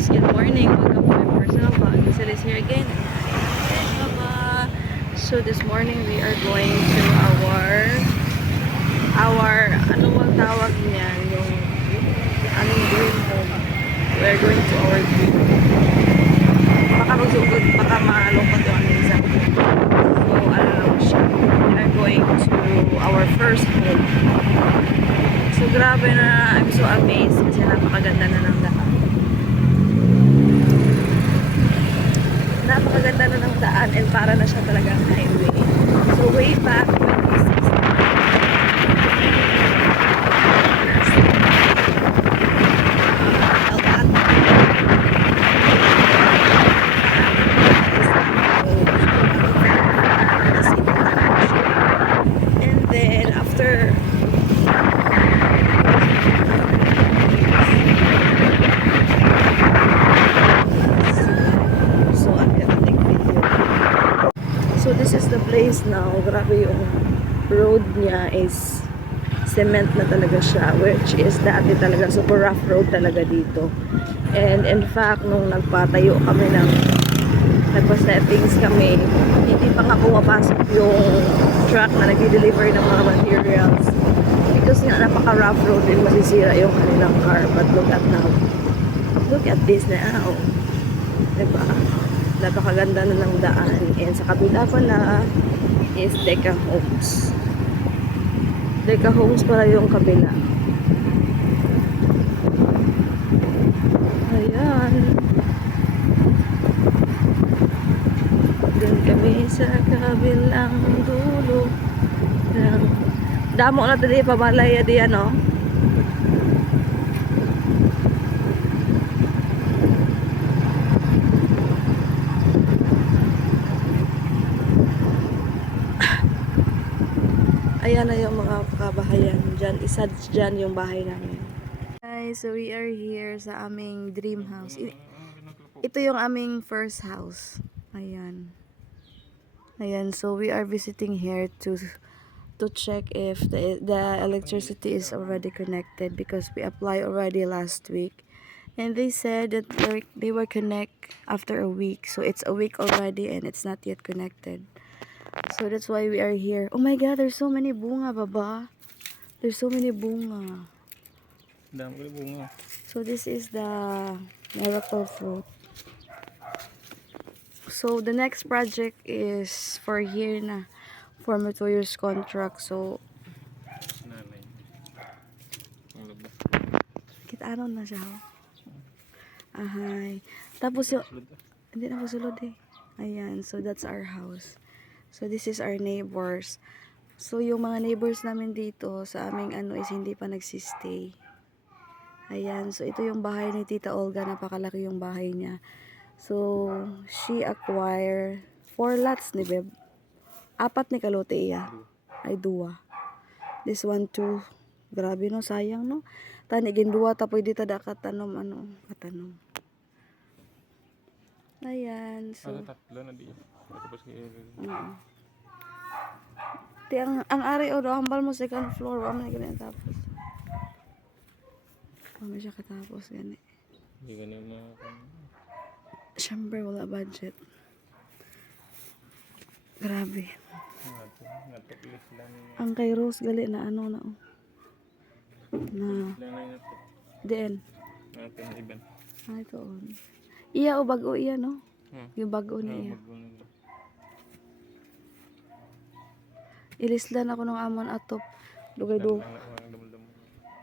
guys, good morning. Welcome to my personal vlog. This is here again. Baba. So this morning we are going to our ano bang tawag niya, yung aming dream home. We are going to our dream home. Baka magsugod, baka malungkot yung aming isa. So ano lang siya. We are going to our first home. So grabe na, I'm so amazed kasi napakaganda na ng daan. Napakaganda na ng daan and para na siya talagang highway. So way back 26 and then after so this is the place now. Grabe yung road niya is cement na talaga siya, which is dati talaga super rough road talaga dito. And in fact, nung nagpatayo kami nagpa-settings kami, hindi pa nga pumapasok yung truck na nag-deliver ng mga materials because nga napaka rough road din, masisira yung kanilang car. But look at this now, diba? Napakaganda na ng daan. And sa kabila pala is Deca Homes. Deca Homes pala yung kabila. Ayan. Doon kami sa kabilang dulo. Ayan. Damo na tadi pamalaya diyan, no? Ayan na yung mga kabahayan dyan. Isa dyan yung bahay namin. Guys, so we are here sa aming dream house. Ito yung aming first house. Ayan. Ayan, so we are visiting here to check if the electricity is already connected because we applied already last week. And they said that they will connect after a week. So it's a week already and it's not yet connected. So that's why we are here. Oh my God, there's so many bunga, baba. There's so many bunga. Dami bunga. So this is the miracle fruit. So the next project is for here na. For my 2 years contract. So Nanay. Ang labas. kita ano na siya. Ahay. Tapos yung hindi na masulod eh. Ayan, so that's our house. So this is our neighbors. So yung mga neighbors namin dito sa aming ano is hindi pa nagsistay. Ayan, so ito yung bahay ni Tita Olga, napakalaki yung bahay niya. So she acquire 4 lots ni Beb. 4 ni kalote iya. Ay 2. This one 2. Grabe no, sayang no. Tani gin 2 ta pwede ta da katanom katanom. Ayan, so tatlo na di. Tapos Ti ang ari o do hambal mo second floor, wa man gani tapos. Wa siya katapos gani. Hindi ka na Siyempre wala budget. Grabe. Natuplis lang. Ang kay Rose gali na ano na oh. Na den. Natin na iban. Ito on. Iya o bago iya no. Yung bago niya. Ilislan ako ng amon atop.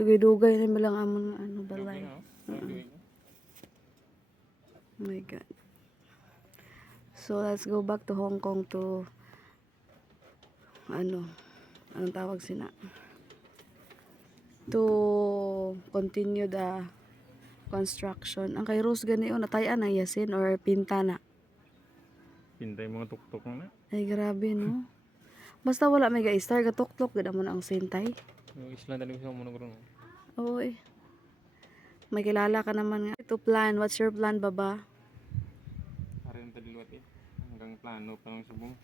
Dugay-dugay na bilang amon ano balay. Oh my God. So let's go back to Hong Kong to anong tawag sina? To continue the construction. Ang kay Rose gani o natayan na yasin or pinta na. Pintay mga tuktok na. Ay grabe no. Basta wala may ga-star gatok-tok gada mo na ang sintay. Yung isla dali ko sa mo guro. Oo eh. May kilala ka naman nga. Ito plan. What's your plan, baba? Arin ta diluat eh. Hanggang plano pa ng subong.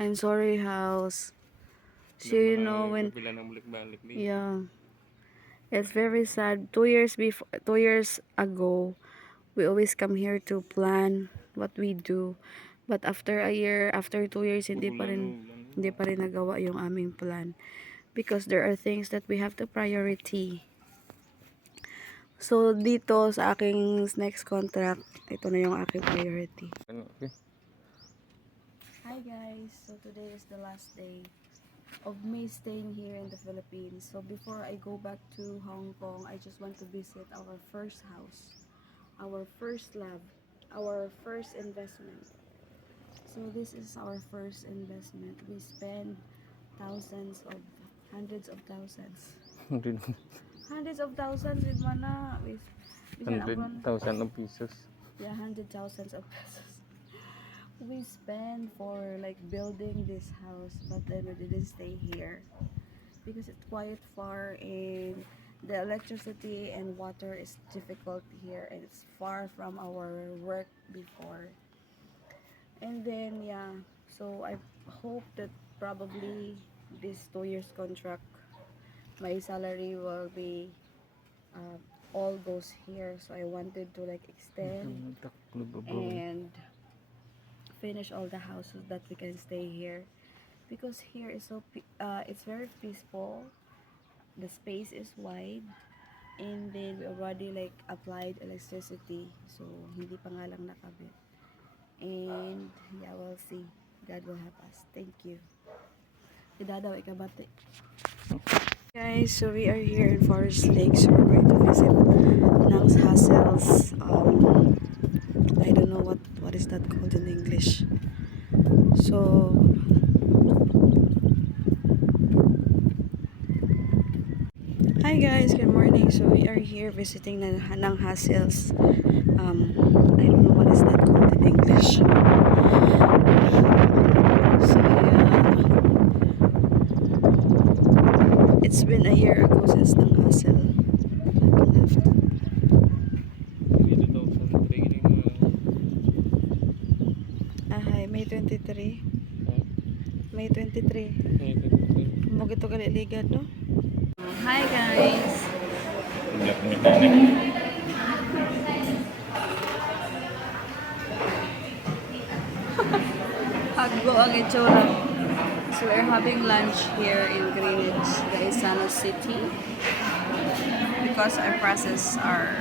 I'm sorry, house. So you know when Pila nang balik-balik di. yeah. It's very sad. 2 years ago, We always come here to plan what we do. But after a year, after 2 years, hindi pa rin nagawa yung aming plan. Because there are things that we have to priority. So, dito sa aking next contract, ito na yung aking priority. Okay. Hi guys! So, today is the last day of me staying here in the Philippines. So, before I go back to Hong Kong, I just want to visit our first house. Our first lab. Our first investment. So, this is our first investment. We spend hundreds of thousands. Hundreds of thousands with mana. We spend 100,000 of pesos. yeah, 100,000 of pesos. We spend for like building this house, but then we didn't stay here because it's quite far and the electricity and water is difficult here and it's far from our work before. And then yeah, so I hope that probably this 2 years contract my salary will be all goes here, so I wanted to like extend and finish all the houses that we can stay here because here is so it's very peaceful, the space is wide, and then we already like applied electricity, so hindi pa nga lang nakabit. And yeah, we'll see, God will help us. Thank you. Idadaw ikabate. Guys, so we are here in Forest Lake, so we're going to visit Nang's Hassels. I don't know what is that called in English. So hi guys, good morning. So we are here visiting Nang Hassels. I don't know what is that called in English. So yeah, it's been a year ago since Nang Hassel left. Hi, May 23. May 23. Mo gito gali ligad, no? Hi guys. Haggo ang itsura. So we're having lunch here in Greenwich, Gaisano City, because our process are